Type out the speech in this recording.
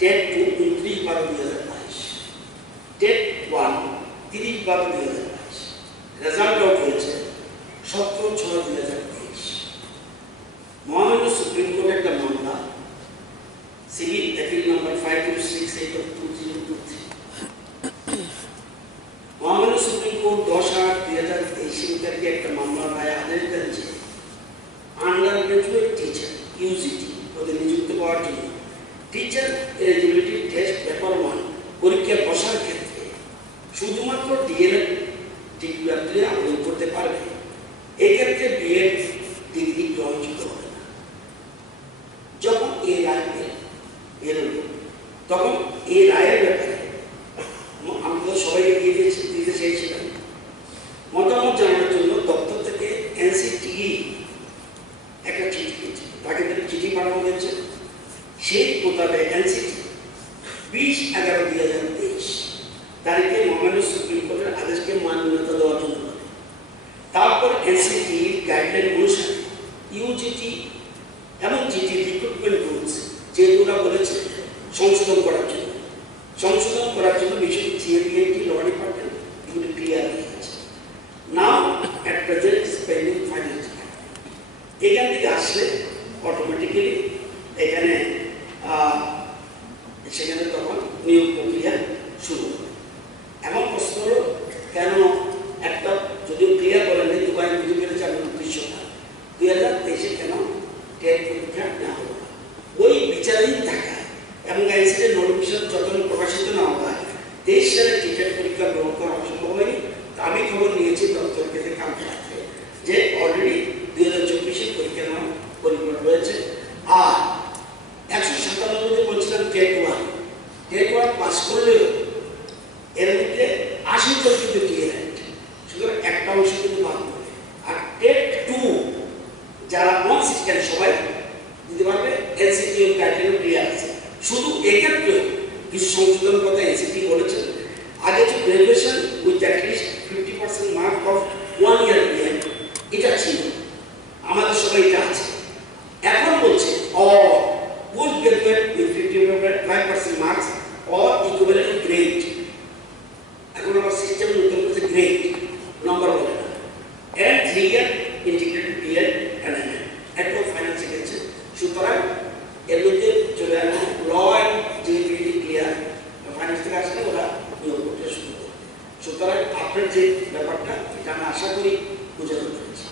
TET two উনত্রিশ বারো দুই হাজার বাইশ টেট ওয়ান তিরিশ বারো দুই হাজার বাইশ রেজাল্ট আউট হয়েছে সতেরো, ছয়, দুই হাজার তেইশ। মহামান্য সুপ্রিম কোর্টে একটা মামলা, civil appeal number five zero six eight of two zero two three মহামান্য সুপ্রিম কোর্ট দশ আট দুই হাজার তেইশে তারিখে একটা মামলা রায় আদেশ দেন যে পরীক্ষায় বসার ক্ষেত্রে শুধুমাত্র ডিএলএড ডিগ্রি প্রার্থীরা আবেদন করতে পারবে, এক্ষেত্রে বিএড ডিগ্রি গ্রহণযোগ্য হবে না। যখন এই রায় বেরোলো তখন এই রায়ের ব্যাপারে আমি তো সবাইকে দিয়ে দিয়েছি দিতে চেয়েছিলাম। মতামত জানানোর জন্য দপ্তর থেকে এনসিটিই একটা চিঠি দিয়েছে তাকে চিঠি পাঠানো হয়েছে। সেই মোতাবেক এনসিটি বিশ এগারো দুই হাজার তেইশ তারিখে মহামান্য সুপ্রিম কোর্টের আদেশকে মান্যতা দেওয়ার জন্য বলে। তারপর এনসিটির গাইডলাইন অনুসারে ইউজিটি এবং জিটি রিক্রুটমেন্ট রুলস যেগুলো বলেছে সংশোধন করার জন্য। সংশোধন করার জন্য বিষয়টি জিএপিএনটি ল ডিপার্টমেন্ট এগুলি ক্লিয়ার হয়ে গেছে। Now at present spending finance এখান থেকে আসলে অটোমেটিক্যালি এখানে সেখানে তখন নিয়োগ প্রক্রিয়া শুরু হবে এমন প্রশ্ন হলো কেন একটা যদিও ক্লিয়ার করেন নি দুবাই বুঝে পেরেছে আমি উদ্দেশ্যটা দুই হাজার তেইশে কেন টেট পরীক্ষা নেওয়া হলো না? ওই বিচারেই থাকা এবং আইসিডের নোটিফিকেশন যতক্ষণ প্রকাশিত না হয় তেইশ সালে টিকেট পরীক্ষা গ্রহণ করা অসম্ভব হয়নি। আমি খবর নিয়েছি দপ্তর থেকে কালকে রাত্রে যে অলরেডি দুই হাজার চব্বিশে পরীক্ষা নেওয়ার পরিকল্পনা রয়েছে। আর একশো সাতানব্বইতে বলছিলাম TET one TET one pass করলেও এর মধ্যে আশি জন কিন্তু ক্লিয়ার সুতরাং একটা অংশ কিন্তু বাদ আর টেট টু যারা নন সিস্টেম সবাই এনসিটি গাইডলাইন ক্লিয়ার আসছে শুধু এক্ষেত্রে কিছু সংশোধন কথা এনসিটি বলেছেন। আগে যে graduation with at least fifty percent mark of one year behind এটা ছিল। আমাদের সবাই এটা আছে। এখন বলছে or post graduate with fifty five percent marks or equivalent grade সুতরাং আপনার যে ব্যাপারটা এটা আমি আশা করি বুঝাতে পেরেছি।